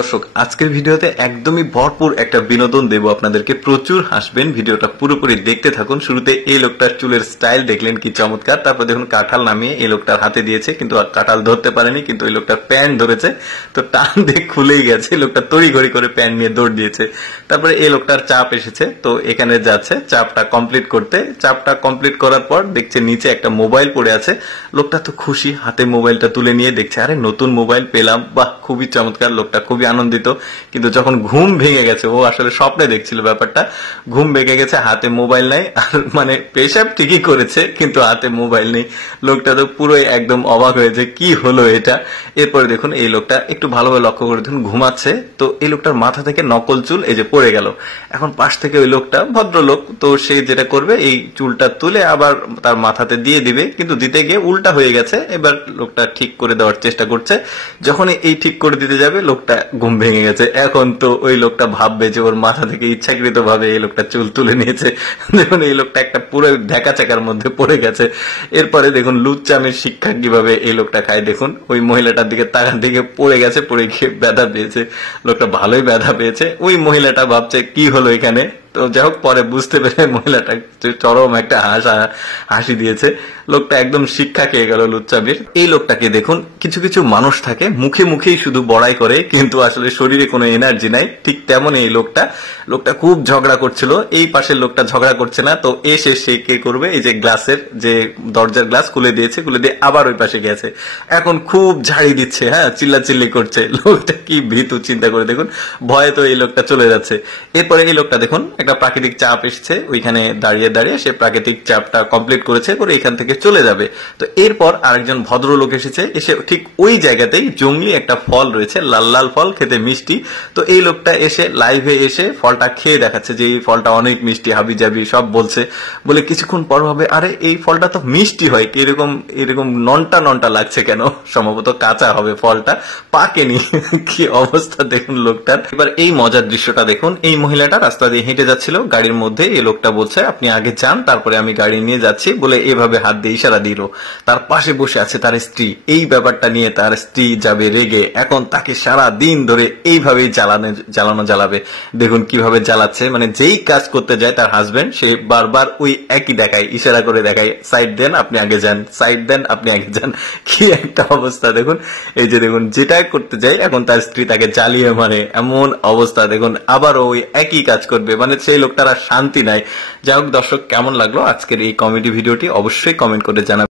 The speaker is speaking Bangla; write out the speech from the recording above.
দর্শক আজকের ভিডিওতে একদমই ভরপুর একটা বিনোদন দেব আপনাদেরকে, প্রচুর হাসবেন। ভিডিওটা পুরোপুরি দেখতে থাকুন। শুরুতে এই লোকটার চুলের স্টাইল দেখলেন কি চমৎকার। তারপর দেখুন কাঁঠাল নামিয়ে এই লোকটার হাতে দিয়েছে, কিন্তু কাঁঠাল ধরতে পারেনি, কিন্তু ওই লোকটার প্যান্ট ধরেছে, তো টান দিয়ে খুলেই গেছে। লোকটা তড়িঘড়ি করে প্যান্ট নিয়ে দৌড় দিয়েছে। তারপরে এই লোকটার চাপ এসেছে, তো এখানে যাচ্ছে চাপটা কমপ্লিট করতে। চাপটা কমপ্লিট করার পর দেখছে নিচে একটা মোবাইল পড়ে আছে। লোকটা তো খুশি, হাতে মোবাইলটা তুলে নিয়ে দেখছে আরে নতুন মোবাইল পেলাম, বাহ খুবই চমৎকার। লোকটা খুবই আনন্দিত। কিন্তু যখন ঘুম ভেঙে গেছে, ও আসলে স্বপ্নে দেখছিল ব্যাপারটা, ঘুম ভেঙে গেছে, হাতে মোবাইল নাই, আর মানে পেশাব ঠিকই করেছে কিন্তু হাতে মোবাইল নেই। লোকটা তো পুরোই একদম অবাক হয়েছে, কি হলো এটা। এরপরে দেখুন এই লোকটা একটু ভালোভাবে লক্ষ্য করে দেখুন ঘুমাচ্ছে, তো এই লোকটার মাথা থেকে নকল চুল এই যে পড়ে গেল। এখন পাশ থেকে ওই লোকটা ভদ্রলোক, তো সে যেটা করবে এই চুলটা তুলে আবার তার মাথাতে দিয়ে দিবে, কিন্তু দিতে গিয়ে উল্টা হয়ে গেছে। এবার লোকটা ঠিক করে দেওয়ার চেষ্টা করছে। যখন এই ঠিক করে দিতে যাবে লোকটা ঘুম ভেঙে গেছে। এখন তো ওই লোকটা ভাববে যে ওর মাথা থেকে ইচ্ছাকৃত ভাবে এই লোকটা চুল তুলে নিয়েছে। দেখুন এই লোকটা একটা পুরো ঢেকা চাকার মধ্যে পড়ে গেছে। এরপরে দেখুন লুচ্চামের শিক্ষা কিভাবে এই লোকটা খায়। দেখুন ওই মহিলাটার দিকে তাকার দিকে পড়ে গেছে, পড়ে গিয়ে ব্যথা পেয়েছে। লোকটা ভালোই ব্যথা পেয়েছে। ওই মহিলাটা ভাবছে কি হলো এখানে। তো যাই হোক, পরে বুঝতে পেরে মহিলাটা চরম একটা হাসি দিয়েছে। লোকটা একদম শিক্ষা খেয়ে গেল লুচ্চাবির। এই লোকটাকে দেখুন, কিছু কিছু মানুষ থাকে মুখে মুখেই শুধু বড়াই করে, কিন্তু আসলে শরীরে কোনো এনার্জি নাই। ঠিক তেমন এই লোকটা খুব ঝগড়া করছিল। এই পাশের লোকটা ঝগড়া করছে না, তো এসে সে কে করবে, এই যে গ্লাসের যে দরজার গ্লাস খুলে দিয়েছে, খুলে দিয়ে আবার ওই পাশে গেছে। এখন খুব ঝাড়ি দিচ্ছে, হ্যাঁ চিল্লাচিল্লি করছে। লোকটা কি ভীতু চিন্তা করে দেখুন, ভয়ে তো এই লোকটা চলে যাচ্ছে। এরপরে এই লোকটা দেখুন একটা প্রাকৃতিক চাপ এসছে, ওইখানে দাঁড়িয়ে দাঁড়িয়ে সে প্রাকৃতিক চাপটা কমপ্লিট করেছে, করে এখান থেকে চলে যাবে। তো এরপর আরেকজন ভদ্রলোক এসেছে, এসে ঠিক ওই জায়গাতেই জঙ্গলি একটা ফল রয়েছে, লাল লাল ফল, খেতে মিষ্টি। তো এই লোকটা এসে লাইভে এসে ফলটা খেয়ে দেখাচ্ছে যে এই ফলটা অনেক মিষ্টি, হাবি জাবি সব বলছে। বলে কিছুক্ষণ পর ভাবে আরে এই ফলটা তো মিষ্টি হয়, এরকম এরকম ননটা ননটা লাগছে কেন, সম্ভবত কাঁচা হবে ফলটা, পাকেনি। কি অবস্থা দেখুন লোকটার। এবার এই মজার দৃশ্যটা দেখুন, এই মহিলাটা রাস্তা দিয়ে হেঁটে যাচ্ছিল গাড়ির মধ্যে, এই লোকটা বলছে আপনি আগে যান তারপরে আমি গাড়ি নিয়ে যাচ্ছি, বলে এভাবে হাত দিয়ে ইশারা দিল। তার পাশে বসে আছে তার স্ত্রী। এই ব্যাপারটা নিয়ে তার স্ত্রী যাবে রেগে, এখন তাকে সারা দিন ধরে এইভাবেই জ্বালাবে। দেখুন কিভাবে জ্বালাচ্ছে, মানে যেই কাজ করতে যায় তার হাজবেন্ড, সে বারবার ওই একই দেখায়, ইশারা করে দেখায়, সাইড দেন আপনি আগে যান, সাইড দেন আপনি আগে যান। কি একটা অবস্থা দেখুন। এই যে দেখুন যেটাই করতে যায় এখন তার স্ত্রী তাকে জ্বালিয়ে মারে, এমন অবস্থা দেখুন। আবার ওই একই কাজ করবে, মানে সেই লোকটার আর শান্তি নাই। যাই হোক দর্শক, কেমন লাগলো আজকের এই কমেডি ভিডিওটি অবশ্যই কমেন্ট করে জানাবেন।